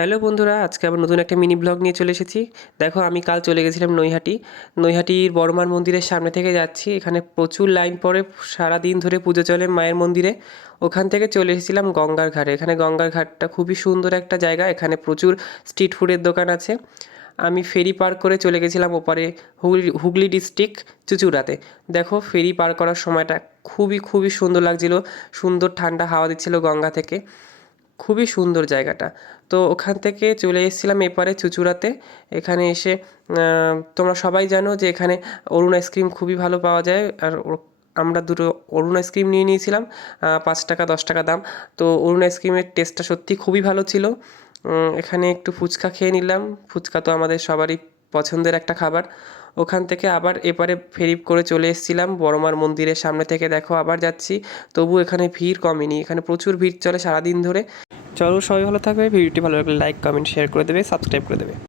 Hello বন্ধুরা, আজকে আবার নতুন একটা মিনি ব্লগ নিয়ে চলে এসেছি। দেখো, আমি কাল চলে গেছিলাম নৈহাটি। নৈহাটির বড়মার মন্দিরের সামনে থেকে যাচ্ছি। এখানে প্রচুর লাইন পড়ে, সারাদিন ধরে পুজো চলে মায়ের মন্দিরে। ওখান থেকে চলে এসেছিলাম গঙ্গার ঘাটে। এখানে গঙ্গার ঘাটটা খুবই সুন্দর একটা জায়গা। এখানে প্রচুর স্ট্রিট ফুডের দোকান আছে। আমি ফেরি পার করে চলে গেছিলাম ওপারে, হুগলি ডিস্ট্রিক্ট চুঁচুড়াতে। দেখো, ফেরি পার করার সময়টা খুবই সুন্দর লাগছিল। সুন্দর ঠান্ডা হাওয়া দিচ্ছিল গঙ্গা থেকে। খুবই সুন্দর জায়গাটা। তো ওখান থেকে চলে এসেছিলাম এপারে চুঁচুড়াতে। এখানে এসে তোমরা সবাই জানো যে এখানে অরুণ আইসক্রিম খুবই ভালো পাওয়া যায়। আর আমরা দুটো অরুণ আইসক্রিম নিয়ে নিয়েছিলাম, 5 টাকা 10 টাকা দাম। তো অরুণ আইসক্রিমের টেস্টটা সত্যি খুবই ভালো ছিল। এখানে একটু ফুচকা খেয়ে নিলাম। ফুচকা তো আমাদের সবারই পছন্দের একটা খাবার। ওখান থেকে আবার এপারে ফেরি করে চলে এসেছিলাম বড়মার মন্দিরের সামনে থেকে। দেখো, আবার যাচ্ছি। তবু এখানে ভিড় কমেনি, এখানে প্রচুর ভিড় চলে সারাদিন ধরে। চলো, সবাই ভালো থাকবে। ভিডিওটি ভালো লাগলে লাইক কমেন্ট শেয়ার করে দেবে, সাবস্ক্রাইব করে দেবে।